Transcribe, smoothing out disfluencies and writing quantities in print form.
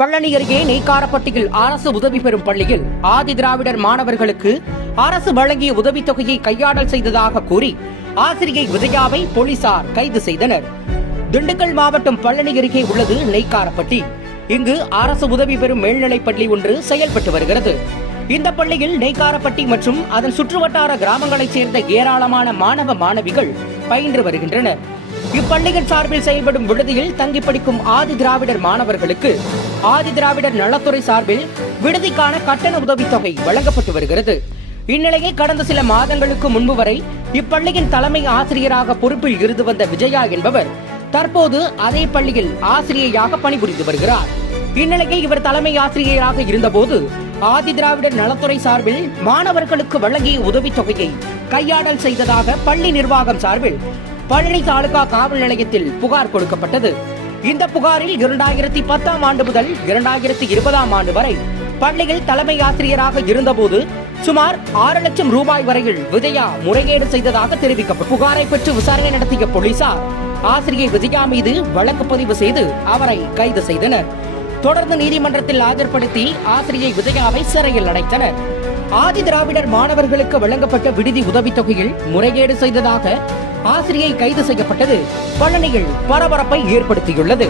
பழனி அருகே நெய்க்காரப்பட்டியில் அரசு உதவி பெறும் பள்ளியில் ஆதி திராவிடர் மாணவர்களுக்கு அரசு வழங்கிய உதவித்தொகையை கையாடல் செய்ததாக கூறி ஆசிரியை விஜயாவை போலீசார் கைது செய்தனர். திண்டுக்கல் மாவட்டம் பழனி அருகே உள்ளது நெய்க்காரப்பட்டி. இங்கு அரசு உதவி பெறும் மேல்நிலைப் பள்ளி ஒன்று செயல்பட்டு வருகிறது. இந்த பள்ளியில் நெய்க்காரப்பட்டி மற்றும் அதன் சுற்றுவட்டார கிராமங்களைச் சேர்ந்த ஏராளமான மாணவ மாணவிகள் பயின்று வருகின்றனர். இப்பள்ளியின் சார்பில் செயல்படும் விடுதியில் தங்கி படிக்கும் ஆதி திராவிடர் மாணவர்களுக்கு ஆதி திராவிடர் நலத்துறை சார்பில் விடுதிக்கான கட்டண உதவித்தொகை வழங்கப்பட்டு வருகிறது. இந்நிலையில் கடந்த சில மாதங்களுக்கு முன்பு வரை இப்பள்ளியின் தலைமை ஆசிரியராக பொறுப்பில் இருந்து வந்த விஜயா என்பவர் தற்போது அதே பள்ளியில் ஆசிரியையாக பணிபுரிந்து வருகிறார். இந்நிலையில் இவர் தலைமை ஆசிரியராக இருந்தபோது ஆதி திராவிடர் நலத்துறை சார்பில் மாணவர்களுக்கு வழங்கிய உதவித்தொகையை கையாடல் செய்ததாக பள்ளி நிர்வாகம் சார்பில் பழனி தாலுகா காவல் நிலையத்தில் புகார் கொடுக்கப்பட்டது. இந்த புகாரில் 2010ஆம் ஆண்டு முதல் 2020ஆம் ஆண்டு வரை பள்ளியில் தலைமை ஆசிரியராக இருந்தபோது சுமார் 6 லட்சம் ரூபாய் வரையில் விஜயா முறைகேடு செய்ததாக தெரிவிக்கப்பட்ட புகாரை பெற்று விசாரணை நடத்திய போலீசார் ஆசிரியை விஜயா மீது வழக்கு பதிவு செய்து அவரை கைது செய்தனர். தொடர்ந்து நீதிமன்றத்தில் ஆஜர்படுத்தி ஆசிரியை விஜயாவை சிறையில் அடைத்தனர். ஆதி திராவிடர் மாணவர்களுக்கு வழங்கப்பட்ட விடுதி உதவித்தொகையில் முறைகேடு செய்ததாக ஆசிரியை கைது செய்யப்பட்டது பழனியில் பரபரப்பை ஏற்படுத்தியுள்ளது.